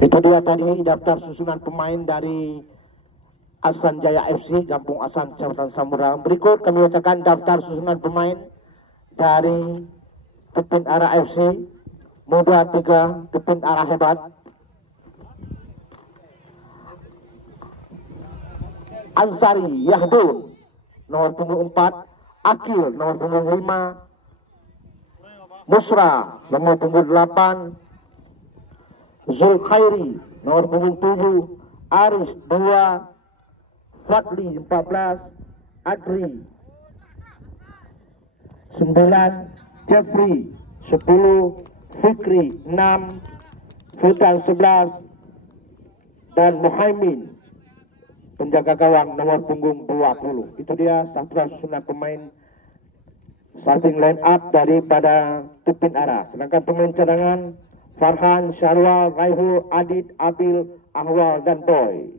Itu dia tadi daftar susunan pemain dari Ahsan Jaya FC, Kampung Ahsan, Kecamatan Samurang. Berikut kami bacakan daftar susunan pemain dari Tepin Ara FC, Muda 3, Tepin Ara Hebat. Ansari Yahdun, nomor punggung 4, Akil, nomor punggung 5, Musra, nomor punggung 8, Zulkhairi, nomor punggung 7, Aris 2, Fadli 14, Adri 9, Jeffrey 10, Fikri 6, Sultan 11, dan Muhaimin penjaga gawang nomor punggung 20. Itu dia satu susunan pemain starting line up daripada Tepin Ara. Sedangkan pemain cadangan Farhan, Syarwal, Raihu, Adit, Abil, Ahwal, dan Boy.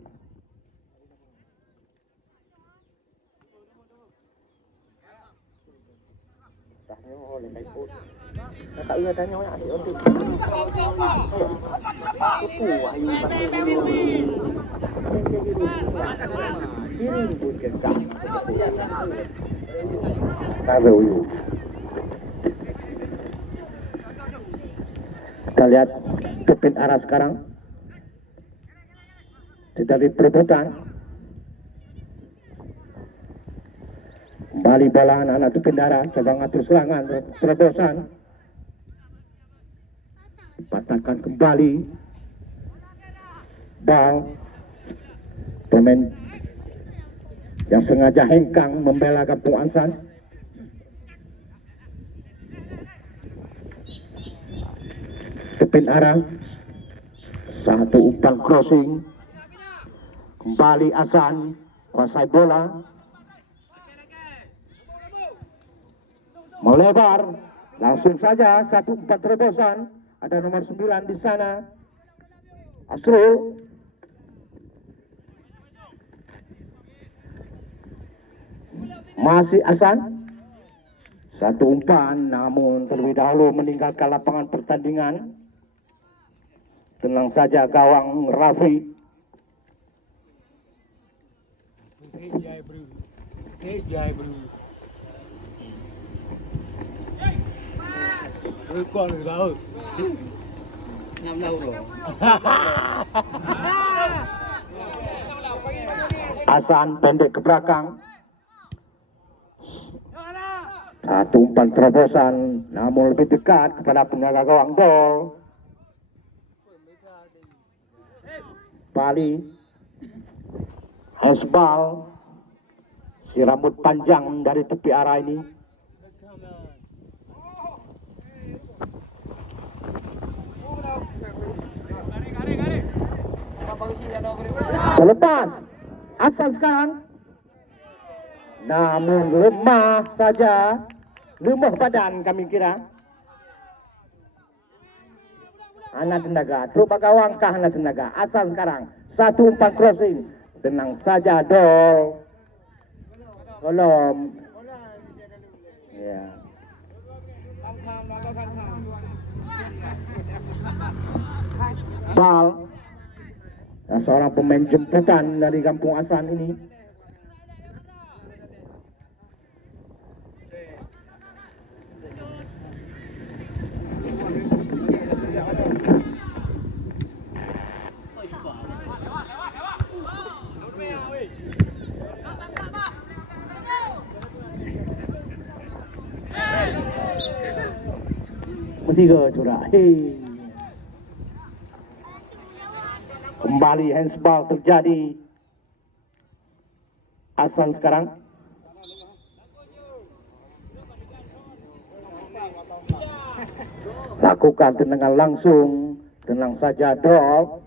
Kita lihat Tepin Ara sekarang dari perebutan. Kembali bola anak-anak Tepin Ara, coba ngatur serangan, terobosan. Dipatahkan kembali. Bal. Pemain yang sengaja hengkang membela Kampung Ahsan. Tepin Ara. Satu umpan crossing. Kembali Ahsan kuasai bola. Melebar. Langsung saja satu umpan terobosan. Ada nomor 9 di sana. Asrul. Masih Ahsan. Satu umpan namun terlebih dahulu meninggalkan lapangan pertandingan. Tenang saja gawang Rafi. Ahsan pendek ke belakang. Satu umpan terobosan namun lebih dekat kepada penjaga gawang gol. Bali Hesbal, si rambut panjang dari tepi Ara ini. Terlepas Ahsan sekarang, namun lemah saja, lemah badan kami kira. Anak tenaga, coba gawangkah anak tenaga. Ahsan sekarang, satu umpan crossing. Tenang saja dong. Belum. Ya. Bal. Nah, seorang pemain jemputan dari Kampung Ahsan ini. Tiga curah. Kembali handsball terjadi. Ahsan sekarang. Lakukan tendangan langsung. Tenang saja drop.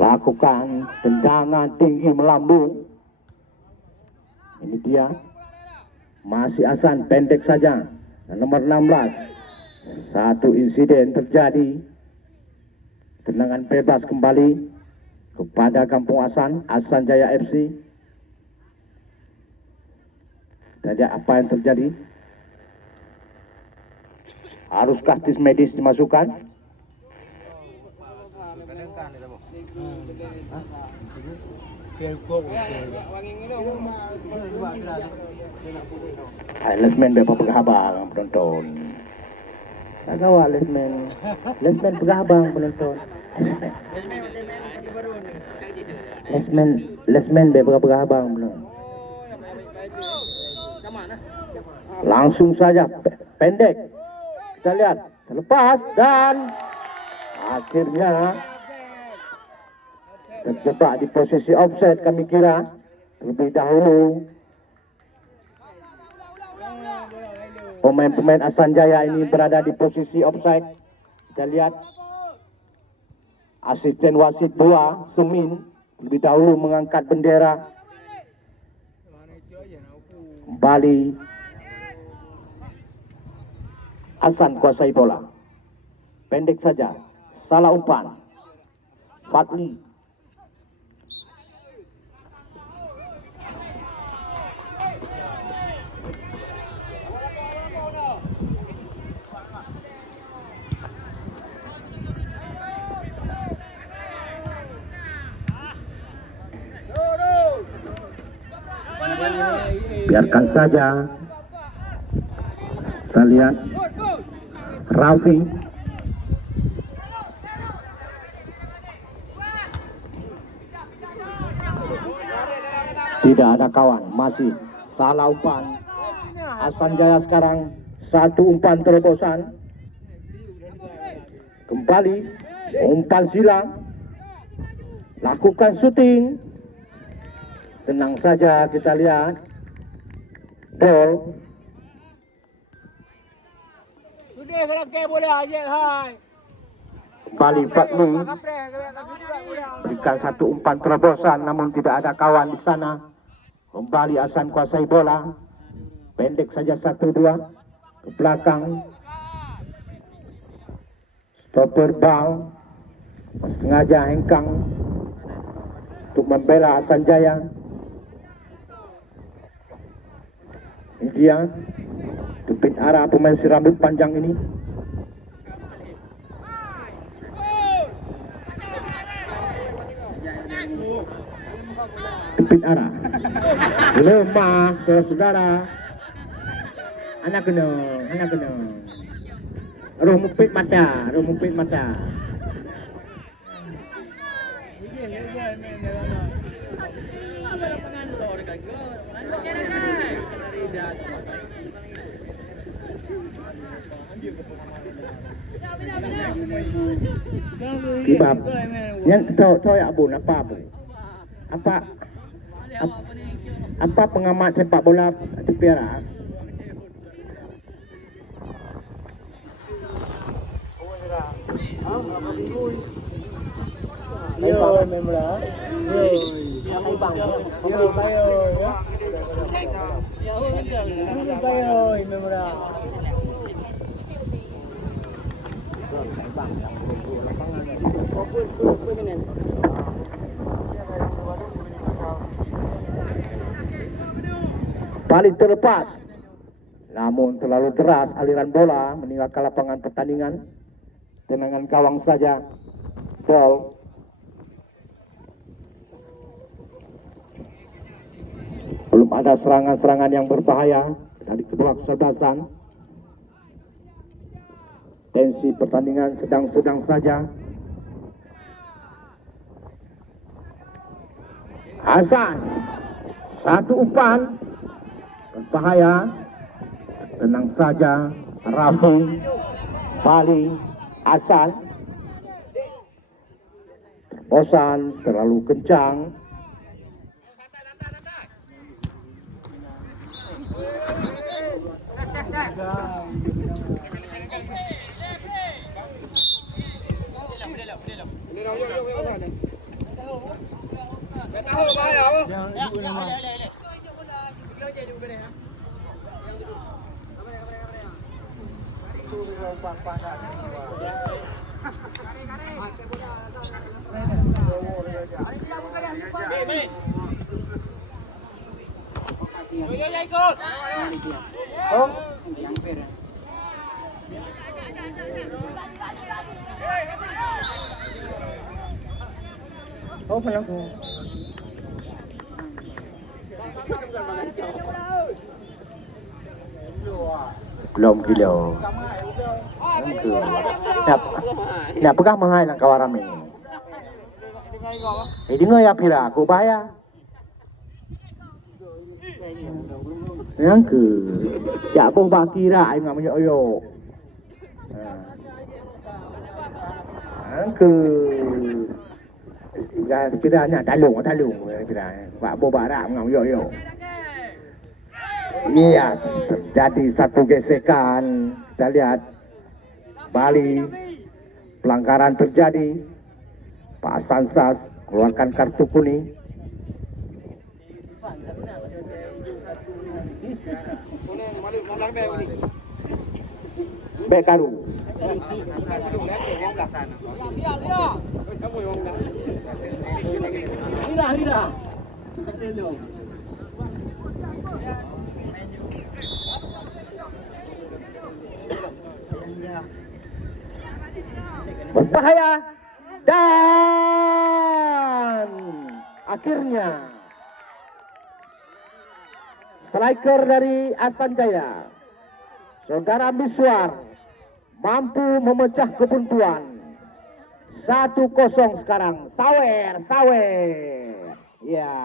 Lakukan tendangan tinggi melambung. Ini dia. Masih Ahsan pendek saja. Nomor 16. Satu insiden terjadi. Tendangan bebas kembali kepada Kampung Ahsan, Ahsan Jaya FC. Tidak apa yang terjadi. Haruskah tes medis dimasukkan? Lesmen berapa penghabang penonton? Tak kawal lesmen. Lesmen penghabang penonton. Lesmen berapa penghabang penonton? Langsung saja pendek. Kita lihat terlepas dan akhirnya terjebak di posisi offside kami kira terlebih dahulu. Pemain-pemain Asanjaya ini berada di posisi offside. Kita lihat asisten wasit 2 Semin lebih dahulu mengangkat bendera. Kembali Hasan kuasai bola. Pendek saja. Salah umpan. Fadli. Biarkan saja. Kita lihat Rafi. Tidak ada kawan. Masih salah umpan. Asanjaya sekarang satu umpan terobosan. Kembali umpan silang. Lakukan syuting. Tenang saja kita lihat. Ball. Kembali Fadli. Berikan satu umpan terobosan namun tidak ada kawan di sana. Kembali Hasan kuasai bola. Pendek saja 1-2 ke belakang. Stopper ball. Sengaja hengkang untuk membela Asanjaya. Ini dia tepit arah pemain si rambut panjang ini. Tepit arah. Lemah saudara. Anak kena. Roh mupit mata. Kibab. Yang tahu ya bun apa? Apa pengamat sepak bola di Perak? Yo, memang. Balik terlepas. Namun terlalu deras aliran bola meninggalkan lapangan pertandingan. Tenangan gawang saja. Ball. Belum ada serangan-serangan yang berbahaya dari kedua kesebelasan. Tensi pertandingan sedang-sedang saja. Hasan, satu umpan berbahaya. Tenang saja, Rafi, Bali, Hasan. Bosan, terlalu kencang. Oh, belum. Belum kilo. Nak pegang mahal lang kawaram ini. Hindi nga ya pira ako baya. Yang ke, ya pun bakira ay nga menyoyo. Yang ke, pira nya talung pira. Pak boba rak nga menyoyo. Iya, terjadi satu gesekan. Kita lihat Bali, pelanggaran terjadi. Pak Sansas keluarkan kartu kuning. Bek karu. Tidak. Berbahaya dan akhirnya striker dari Asanjaya, Saudara Miswar, mampu memecah kebuntuan. 1-0 sekarang. Sawer. Ya,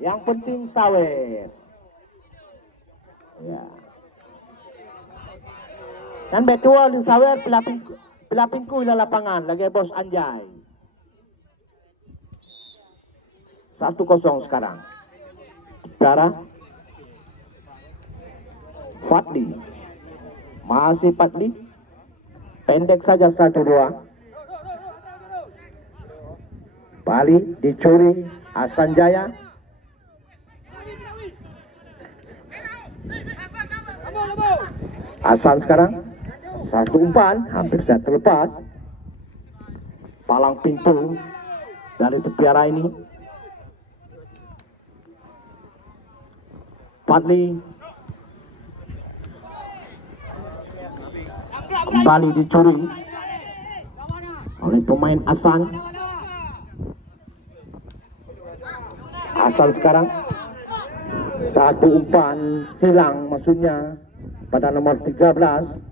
yang penting sawer. Ya. Dan betul di sawer pelapinku ila lapangan lagi bos Anjay. 1-0 sekarang. Saudara Fadli. Masih Fadli. Pendek saja 1-2. Bali dicuri Asanjaya. Asan sekarang. Satu umpan, hampir saya terlepas. Palang pintu dari tepi arah ini. Fadli kembali dicuri oleh pemain Asan. Asan sekarang satu umpan silang maksudnya pada nomor 13.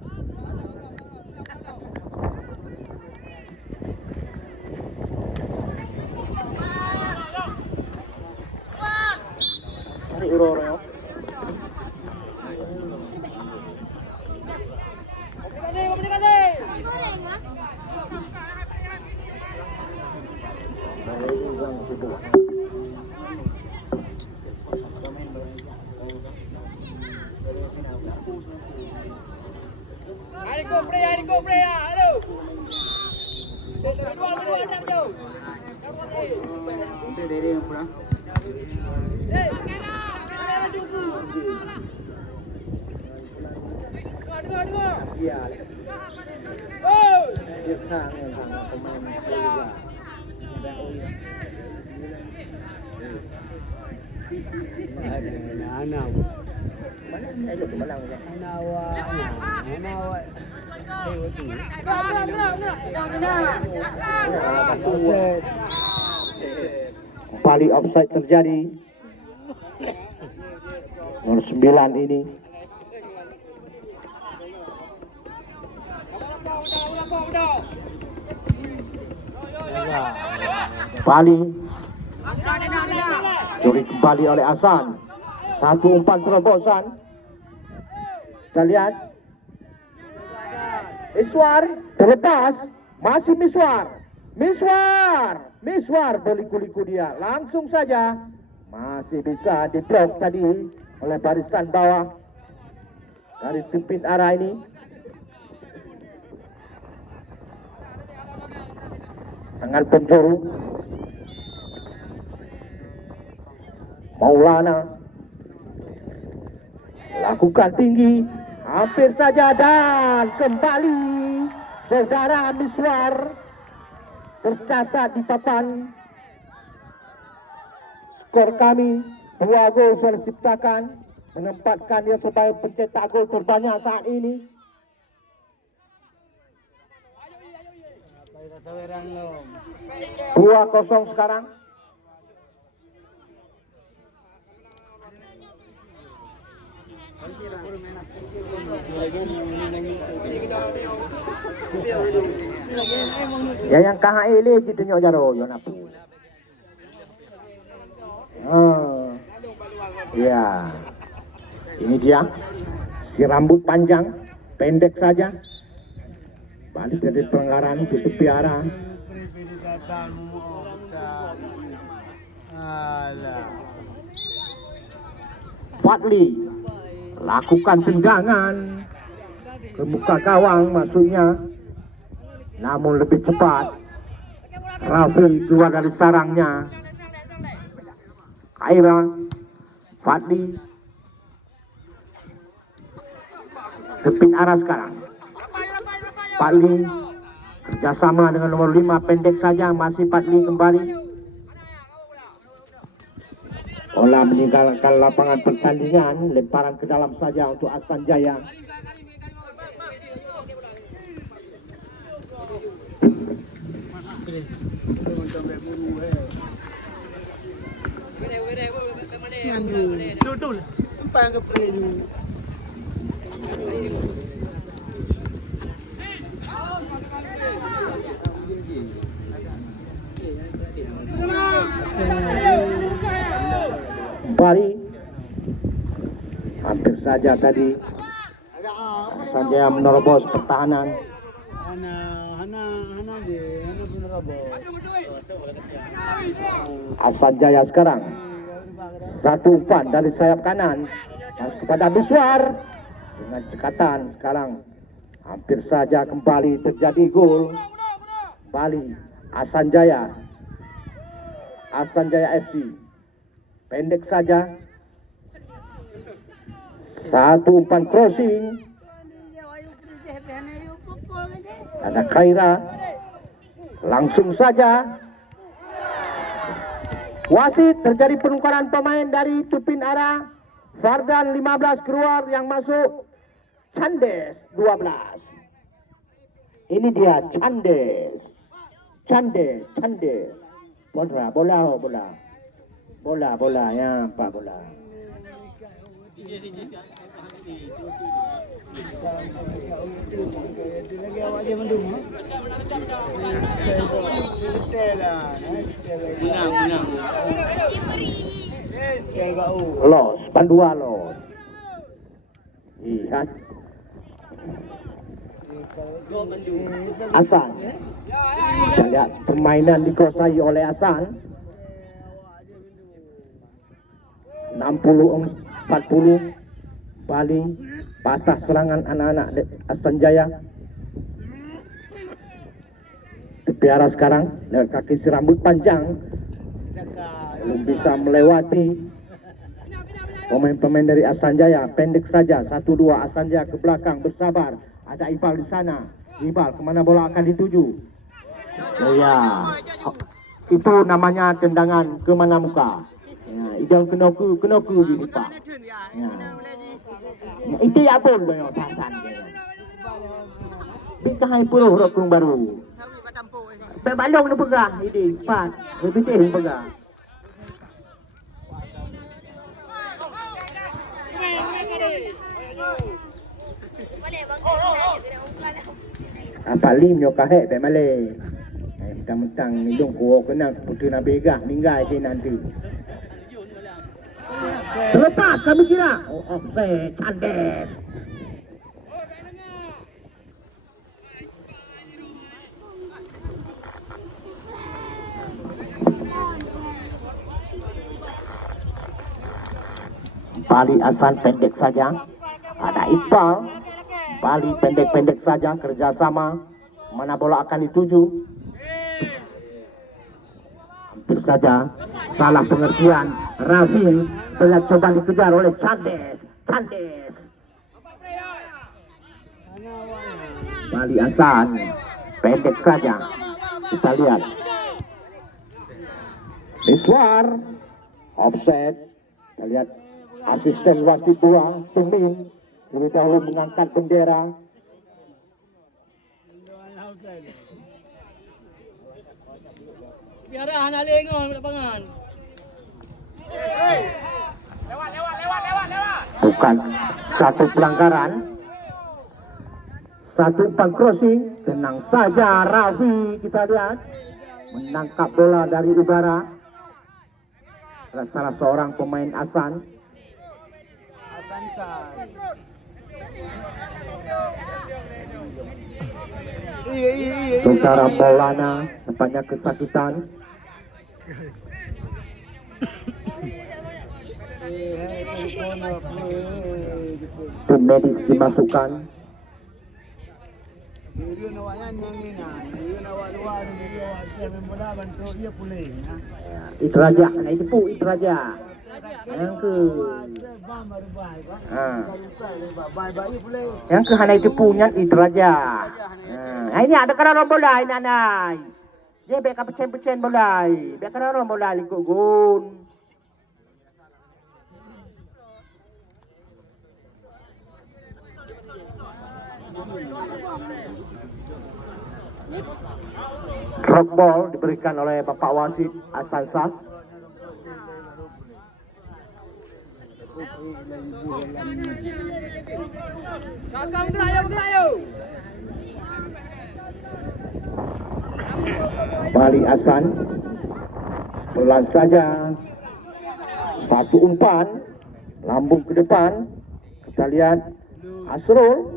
Uroro. Kembali offside terjadi. Nomor 9 ini. Bali curi kembali oleh Asan. Satu umpan terobosan. Kita lihat Miswar terlepas. Masih Miswar berliku-liku dia. Langsung saja masih bisa diblok tadi oleh barisan bawah dari pimpin arah ini. Tangan penjuru Maulana lakukan tinggi, hampir saja, dan kembali Saudara Miswar tercatat di papan. Skor kami 2 gol sudah diciptakan, menempatkan dia sebagai pencetak gol terbanyak saat ini. 2-0 sekarang. Ya yang KHL gitu nyok jaro yo napu. Ya. Ini dia si rambut panjang, pendek saja. Balik dari pelanggaran tutup piara. Fadli lakukan tendangan ke muka gawang maksudnya, namun lebih cepat Raffi keluar dari sarangnya. Khaira, Fadli kepin arah sekarang. Fadli kerjasama dengan nomor 5 pendek saja, masih Fadli kembali. Bola meninggalkan lapangan pertandingan, lemparan ke dalam saja untuk Ahsan Jaya. Kembali hampir saja tadi Ahsan Jaya menerobos pertahanan. Ahsan Jaya sekarang satu umpan dari sayap kanan kepada Biswar dengan cekatan. Sekarang hampir saja kembali terjadi gol. Kembali Ahsan Jaya FC pendek saja, satu umpan crossing. Ada Khaira, langsung saja wasit, terjadi penukaran pemain dari Tupin Ara. Fardan 15 keluar, yang masuk Candes 12. Ini dia Candes. Bola ya Pak, bola. Los, Pandua los. Iya. Ahsan. Kita lihat permainan dikuasai oleh Ahsan. 60-40. Bali patah serangan anak-anak Ahsan Jaya. Tepiara sekarang lewat kaki si rambut panjang, belum bisa melewati pemain-pemain dari Ahsan Jaya. Pendek saja, 1-2 Ahsan Jaya ke belakang, bersabar. Ada Ibal di sana. Ibal, kemana bola akan dituju? Ya, itu namanya tendangan ke mana muka. Ya, idang kenoku gini Pak. Ya. Ya, itu ya pun banyak tasan. Bintang puluh rokung baru. Balong na pegang, ini Pak. Lebih pegang. Apa lim yo kahek be male. Mentang-mentang hidung kuo kena putih nabega ninggai di nanti. Terlepas kami kira. Offside, Candes. Bali Ahsan pendek saja. Ada Iqbal. Bali pendek-pendek saja, kerjasama. Mana bola akan dituju? Hampir saja salah pengertian. Raffi telah coba dikejar oleh Candes. Bali Ahsan pendek saja. Kita lihat. Biswar offset. Kita lihat asisten wasit 2 Sumin lebih dahulu mengangkat bendera. Piara anak lengon lapangan. Bukan satu pelanggaran, satu umpan crossing, tenang saja Rafi, kita lihat menangkap bola dari udara. Salah seorang pemain Asan. Saudara Maulana nampaknya kesakitan. Tim medis dimasukkan. Itu raja, nah itu pu, itu raja. Yang ke yang ke hana itu punya itu raja. Nah, ini ada kerana bola ini anai. Dia beka pecen-pecen bola. Beka kerana bola lingkup gun. Drop ball diberikan oleh Bapak Wasit Hasan Sas. Kakang berayo. Bali Hasan pelan saja, satu umpan lambung ke depan. Kita lihat Asrul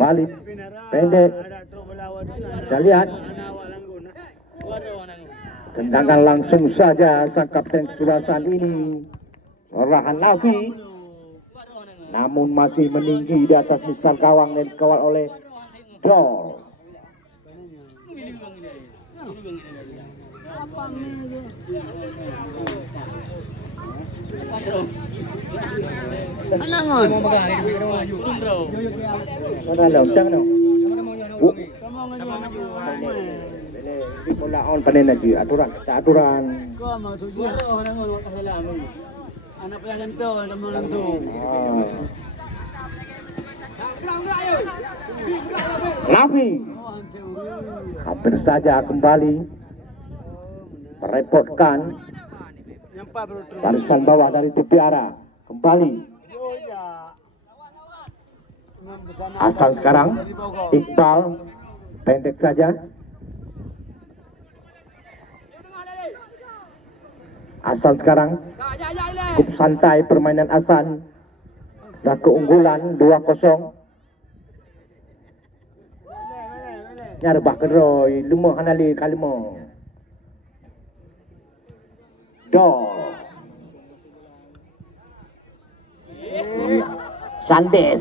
balik pendek. Kita lihat tendangan langsung saja sang kapten Surasan ini Orhan Nafi, namun masih meninggi di atas misal gawang dan dikawal oleh Dol. Anangon. Bola on panen lagi aturan. Anak yang itu, nama itu. Nafi hampir saja kembali merepotkan barisan bawah dari Tipiara. Kembali Hasan sekarang, Iqbal pendek saja. Hasan sekarang cukup santai permainan Hasan. Dah keunggulan 2-0. Nyarbah kedroi lumah hanali kalimo. Dol. Sandes,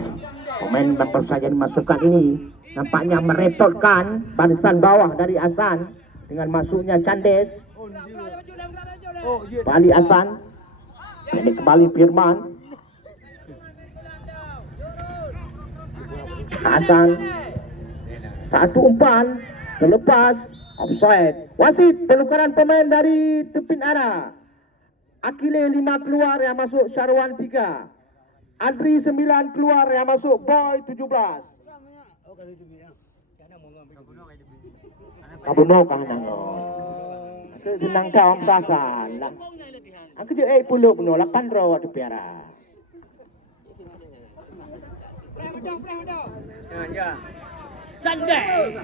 pemain baru saja dimasukkan ini nampaknya merepotkan barisan bawah dari Hasan dengan masuknya Candes. Bali Hasan, ini kembali Firman. Hasan, satu umpan terlepas, offside. Wasit penukaran pemain dari Tepin Ara. Akile 5 keluar yang masuk Syarwan 3. Adri 9 keluar yang masuk Boy 17. Kabuno kah nango. Aku senang kau amsasan lah. Aku je puluk puno 8 raw tu piara. Ya. Sandai.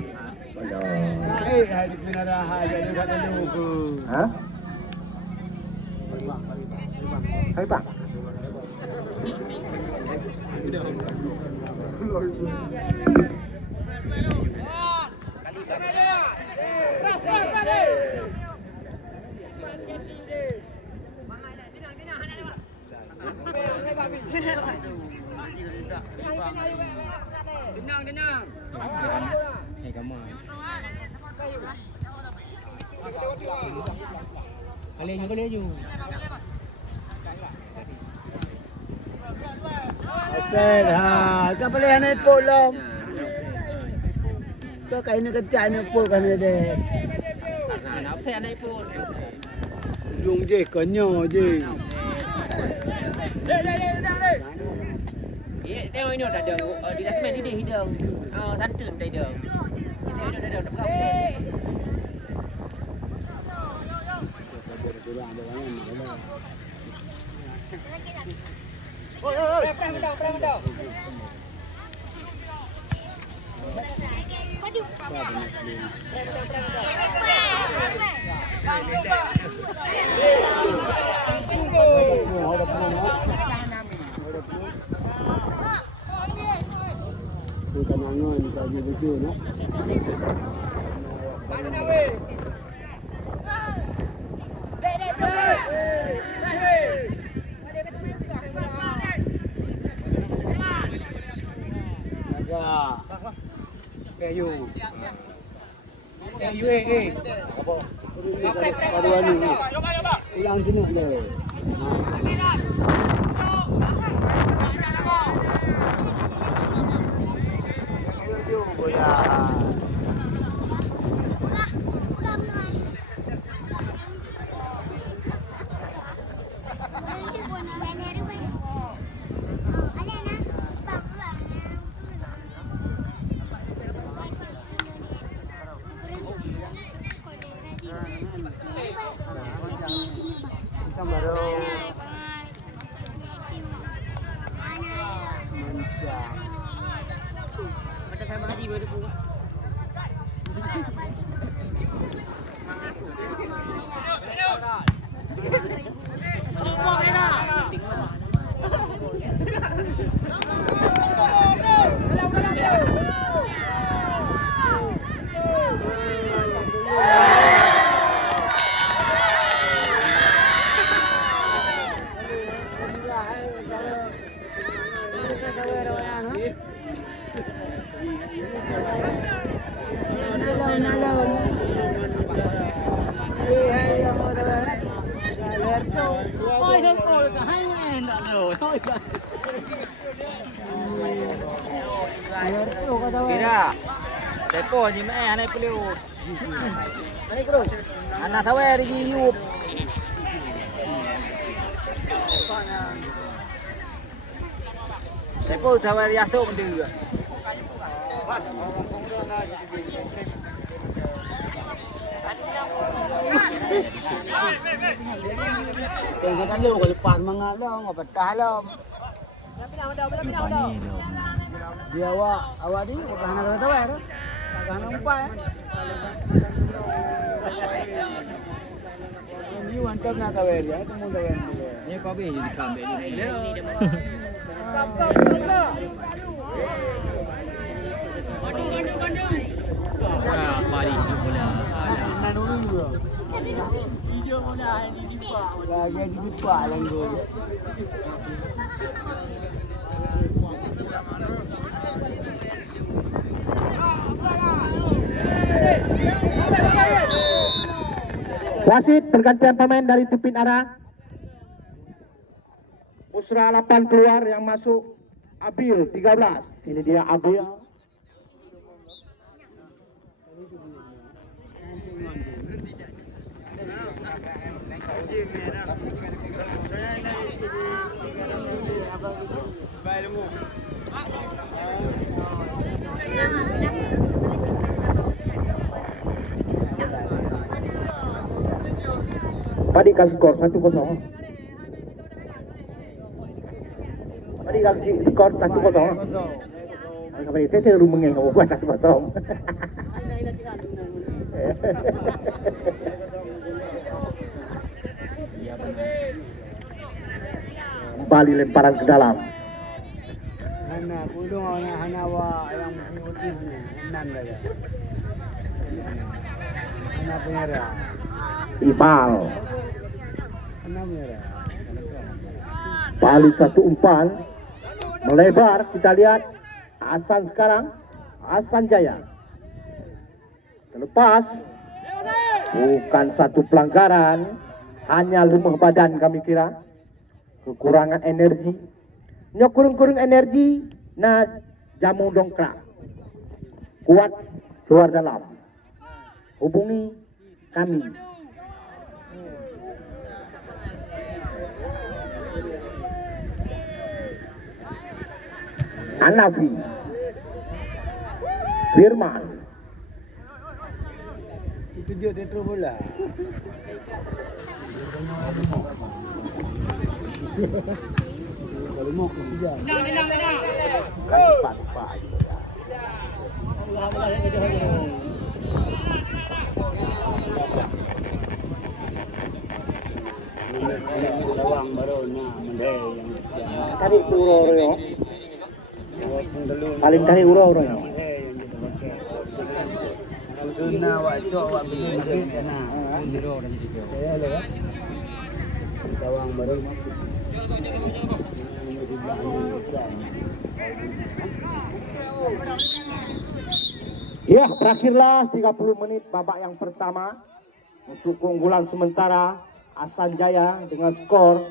Hari pinaraha jadi kat dulu. Ha? Hai bang. Tenang. Kalian. Hotel kau boleh naik pulau. Kau kain nak kecak nak pul kan ada. Anak saya naik pun. Dung je konyo je. Tengok ini dah ada. Di atas main ini hidung. Santun dah ada. Hidung dah ada. Kanangan tadi betul nak. PU apa? Ulang jenuh dia. Kita baru mencang. Macam saya mati baru pun. Kira depo ni mai anai peleu. Ani kru. Anak sawer di yup. Depo sawer yasuk mendu. Tengok kan lu kalau lepas mangat lu, ngau petah lu. Dia awak ni tahan ada tawar. Tahan umpai. Ni mantap nak tawar ya, temu tawar. Ni kau be jadi kambing ni. Ah, mari tu bola. Nan dulu. Video mana ni dipak. Lagi di dipak lang tu. Wasit pergantian pemain dari Tupin Ara. Musra 8 keluar, yang masuk Abil 13. Ini dia Abil. Padi kasih skor 1-0. Padi kasih skor 1-0. Padi saya rumah yang buat 1-0. Kembali lemparan ke dalam. Hana pulung orang hana wa yang putih ni, nan dah. Hana penyerah. Ipal. Hana penyerah. Balik satu umpan. Melebar, kita lihat. Hasan sekarang. Hasan Jaya. Terlepas. Bukan satu pelanggaran. Hanya lemah badan kami kira. Kekurangan energi. Nyok kurung-kurung energi. Nah, jamu dongkrak. Kuat luar dalam. Hubungi kami. Hanafi, Firman, Itu Dia tetap bola. Kalau mau kerja. Lawang baru nak mendai yang Tadi uro yo. Paling tadi uro yo. Tuna wak cok wak beli beli kana. Ya lewat. Lawang baru. Ya, berakhirlah 30 menit babak yang pertama untuk keunggulan sementara Hasan Jaya dengan skor